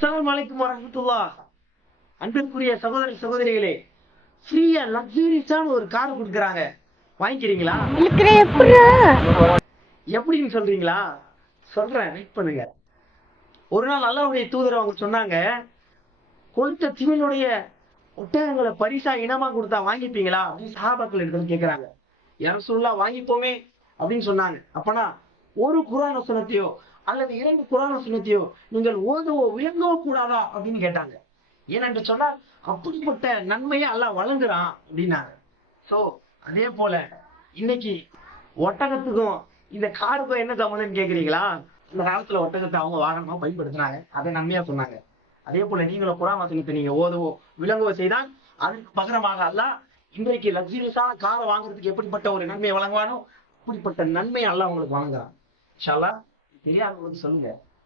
அஸ்ஸலாமு அலைக்கும் வரஹ்மத்துல்லாஹ். அன்பிற்குரிய சகோதர சகோதரிகளே, ஃப்ரீயா லக்ஸூரியஸான ஒரு கார் கொடுக்குறாங்க, வாங்கிக்கிறீங்களா? எப்படின்னு சொல்றீங்களா? சொல்றேன், வெயிட் பண்ணுங்க. ஒரு நாள் அல்லாஹ்வுடைய தூதர் அவங்க சொன்னாங்க, கொளுத்த திமிழுடைய ஒட்டகங்களை பரிசா இனமா கொடுத்தா வாங்கிப்பீங்களா அப்படின்னு சஹாபாக்கள் எடுத்து கேட்கிறாங்க. யா ரசூலுல்லாஹ், வாங்கிப்போமே அப்படின்னு சொன்னாங்க. அப்பனா ஒரு குர்ஆன் வசனத்தையோ அல்லது 2 குர்ஆன் வசனத்தையோ நீங்கள் ஓதவோ விளங்கவோ கூடாதா அப்படின்னு கேட்டாங்க. ஏனென்று சொன்னால் அப்படிப்பட்ட நன்மையை அல்லாஹ் வழங்குறான் அப்படின்னாங்க. சோ அதே போல இன்னைக்கு ஒட்டகத்துக்கும் இந்த காருக்கும் என்ன சம்மந்தம்னு கேக்குறீங்களா? இந்த காலத்துல ஒட்டகத்தை அவங்க வாகனமா பயன்படுத்தினாங்க, அதை நன்மையா சொன்னாங்க. அதே போல நீங்களும் குர்ஆன் வசனத்தை நீங்க ஓதவோ விளங்கவோ செய்தால் அதற்கு பகரமாக அல்லாஹ் இன்றைக்கு லக்ஸூரியஸான காரை வாங்குறதுக்கு எப்படிப்பட்ட ஒரு நன்மையை வழங்குவானோ அப்படிப்பட்ட நன்மையை அல்லாஹ் உங்களுக்கு வழங்குறான். இன்ஷா அல்லாஹ் தெரியாதவங்களுக்கு சொல்லுங்க.